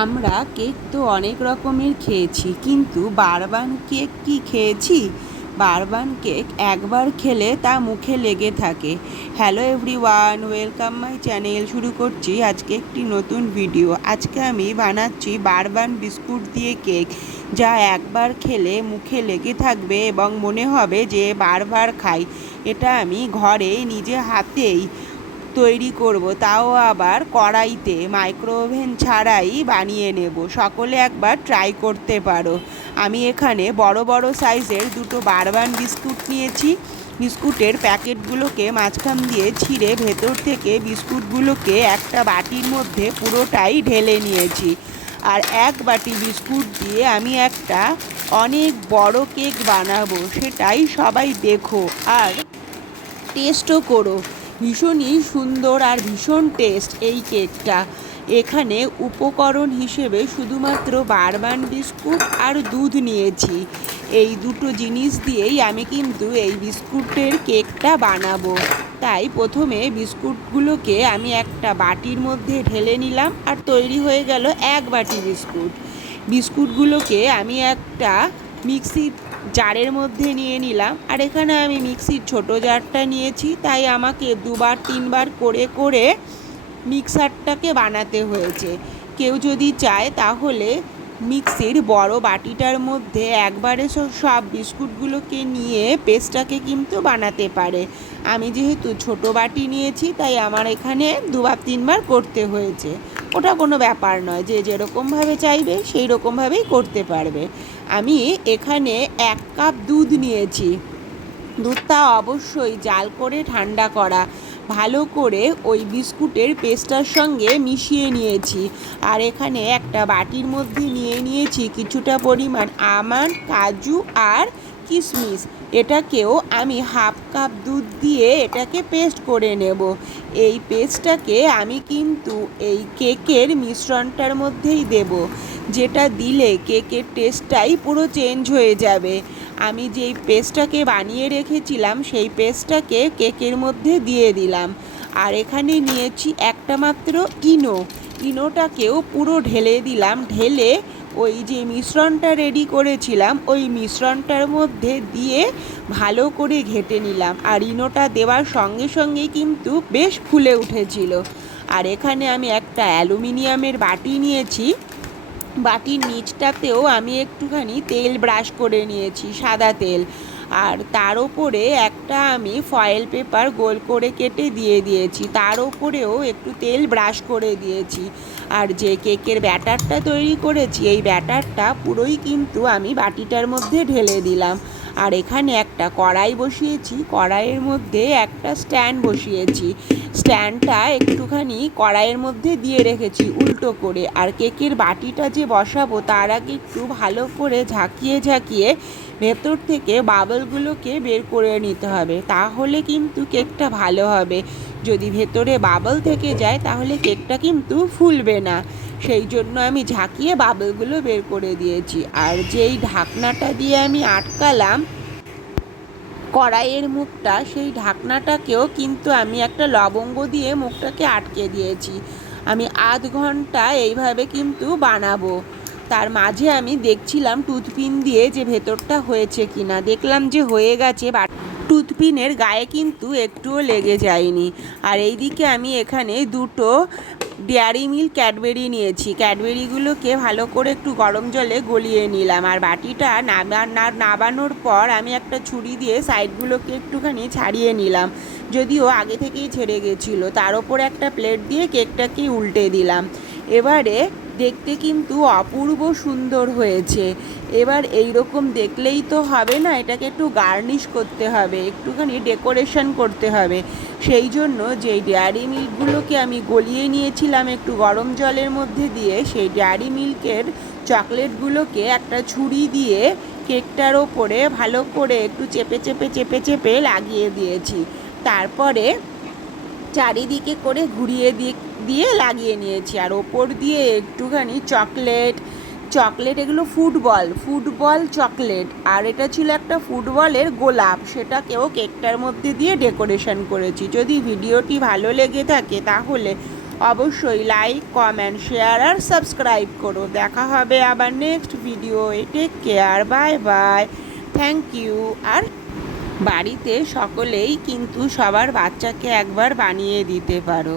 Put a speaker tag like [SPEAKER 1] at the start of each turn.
[SPEAKER 1] আমরা কেক তো অনেক রকমের খেয়েছি, কিন্তু বারবান কেক কি খেয়েছি? বারবান কেক একবার খেলে তা মুখে লেগে থাকে। Hello everyone welcome my channel শুরু করছি আজকে একটি নতুন ভিডিও আজকে আমি বানাচ্ছি বারবান বিস্কুট দিয়ে কেক, যা একবার খেলে মুখে লেগে থাকবে এবং মনে হবে যে বারবার খাই। এটা আমি ঘরে, নিজে হাতেই তৈরি করব, তাও আবার কড়াইতে মাইক্রোওভেন ছাড়াই বানিয়ে নেব। সকলে একবার ট্রাই করতে পারো। আমি এখানে বড় বড় সাইজের দুটো বারবান বিস্কুট নিয়েছি। বিস্কুটের প্যাকেটগুলোকে মাঝখান দিয়ে ছিঁড়ে ভেতর থেকে বিস্কুটগুলোকে একটা বাটির মধ্যে পুরোটাই ঢেলে নিয়েছি। আর এক বাটি বিস্কুট দিয়ে আমি একটা অনেক বড় কেক বানাবো, সেটাই সবাই দেখো আর টেস্টও করো। ভীষণই সুন্দর আর ভীষণ টেস্ট এই কেকটা এখানে উপকরণ হিসেবে শুধুমাত্র বারবান বিস্কুট আর দুধ নিয়েছি। এই দুটো জিনিস দিয়েই আমি কিন্তু এই বিস্কুটের কেকটা বানাবো। তাই প্রথমে বিস্কুটগুলোকে আমি একটা বাটির মধ্যে ঢেলে নিলাম আর তৈরি হয়ে গেল এক বাটি বিস্কুট। বিস্কুটগুলোকে আমি একটা মিক্সির জারের মধ্যে নিয়ে নিলাম। আর এখানে আমি মিক্সির ছোট জারটা নিয়েছি, তাই আমাকে দুবার, তিনবার করে করে মিক্সারটাকে বানাতে হয়েছে। কেউ যদি চায় তাহলে মিক্সির বড় বাটিটার মধ্যে একবারে সব বিস্কুটগুলোকে নিয়ে পেস্টটাকে কিন্তু বানাতে পারে। আমি যেহেতু ছোট বাটি নিয়েছি, তাই আমার এখানে দুবার, তিনবার করতে হয়েছে। ওটা কোনো ব্যাপার নয়, যে যেরকমভাবে চাইবে সেই রকমভাবেই করতে পারবে। আমি এখানে এক কাপ দুধ নিয়েছি। দুধটা অবশ্যই জাল করে ঠান্ডা করা। ভালো করে ওই বিস্কুটের পেস্টটার সঙ্গে মিশিয়ে নিয়েছি। আর এখানে একটা বাটির মধ্যে নিয়ে নিয়েছি কিছুটা পরিমাণ আমার কাজু আর কিশমিশ এটাকেও আমি হাফ কাপ দুধ দিয়ে এটাকে পেস্ট করে নেব। এই পেস্টটাকে আমি কিন্তু এই কেকের মিশ্রণটার মধ্যেই দেব, যেটা দিলে কেকের টেস্টটাই পুরো চেঞ্জ হয়ে যাবে। আমি যেই পেস্টটাকে বানিয়ে রেখেছিলাম, সেই পেস্টটাকে কেকের মধ্যে দিয়ে দিলাম। আর এখানে নিয়েছি একটা মাত্র ইনো। ইনোটাকেও পুরো ঢেলে দিলাম। ঢেলে ওই যে মিশ্রণটা রেডি করেছিলাম, ওই মিশ্রণটার মধ্যে দিয়ে ভালো করে ঘেটে নিলাম। আর ইনোটা দেওয়ার সঙ্গে সঙ্গে কিন্তু বেশ ফুলে উঠেছিল। আর এখানে আমি একটা অ্যালুমিনিয়ামের বাটি নিয়েছি। বাটির নিচটাতেও আমি একটুখানি তেল ব্রাশ করে নিয়েছি, সাদা তেল। আর তার উপরে একটা আমি ফয়েল পেপার গোল করে কেটে দিয়ে দিয়েছি। তার ওপরেও একটু তেল ব্রাশ করে দিয়েছি। আর যে কেকের ব্যাটারটা তৈরি করেছি, এই ব্যাটারটা পুরোই কিন্তু আমি বাটিটার মধ্যে ঢেলে দিলাম। আর এখানে একটা কড়াই বসিয়েছি, কড়াইয়ের মধ্যে একটা স্ট্যান্ড বসিয়েছি। স্ট্যান্ডটা একটুখানি কড়াইয়ের মধ্যে দিয়ে রেখেছি উল্টো করে। আর কেকের বাটিটা যে বসাবো তার আগে একটু ভালো করে ঝাঁকিয়ে ঝাঁকিয়ে ভেতর থেকে বাবলগুলোকে বের করে নিতে হবে। তাহলে কিন্তু কেকটা ভালো হবে। যদি ভেতরে বাবল থেকে যায়, তাহলে কেকটা কিন্তু ফুলবে না। সেই জন্য আমি ঝাঁকিয়ে বাবলগুলো বের করে দিয়েছি। আর যেই ঢাকনাটা দিয়ে আমি আটকালাম, কড়াইয়ের মুখটা, সেই ঢাকনাটাকেও কিন্তু আমি একটা লবঙ্গ দিয়ে মুখটাকে আটকে দিয়েছি। আমি আধ ঘণ্টা এইভাবে কিন্তু বানাবো। তার মাঝে আমি দেখছিলাম টুথপিন দিয়ে যে ভেতরটা হয়েছে কিনা। দেখলাম যে হয়ে গেছে টুথপিনের গায়ে কিন্তু একটুও লেগে যায়নি। আর এইদিকে আমি এখানে দুটো ডেয়ারি মিল্ক ক্যাডবেরি নিয়েছি। ক্যাডবেরিগুলোকে ভালো করে একটু গরম জলে গলিয়ে নিলাম। আর বাটিটা নাবানোর পর আমি একটা ছুরি দিয়ে সাইডগুলোকে একটুখানি ছাড়িয়ে নিলাম। যদিও আগে থেকেই ছেড়ে গেছিল। তার ওপর একটা প্লেট দিয়ে কেকটাকে উল্টে দিলাম। এবারে দেখতে কিন্তু অপূর্ব সুন্দর হয়েছে। এবার এই রকম দেখলেই তো হবে না, এটাকে একটু গার্নিশ করতে হবে, একটুখানি ডেকোরেশন করতে হবে। সেই জন্য যেই ডেয়ারি মিল্কগুলোকে আমি গলিয়ে নিয়েছিলাম একটু গরম জলের মধ্যে দিয়ে, সেই ডেয়ারি মিল্কের চকলেটগুলোকে একটা ছুরি দিয়ে কেকটার ওপরে ভালো করে একটু চেপে চেপে চেপে চেপে লাগিয়ে দিয়েছি। তারপরে চারিদিকে করে ঘুরিয়ে দিয়ে দিয়ে লাগিয়ে নিয়েছি। আর ওপর দিয়ে একটুখানি চকলেট চকলেট এগুলো ফুটবল ফুটবল চকলেট। আর এটা ছিল একটা ফুটবলের গোলাপ, সেটাকেও কেকটার মধ্যে দিয়ে ডেকোরেশন করেছি। যদি ভিডিওটি ভালো লেগে থাকে তাহলে অবশ্যই লাইক, কমেন্ট, শেয়ার আর সাবস্ক্রাইব করো। দেখা হবে আবার next video take care, bye bye. Thank you. আর বাড়িতে সকলেই কিন্তু সবার বাচ্চাকে একবার বানিয়ে দিতে পারো।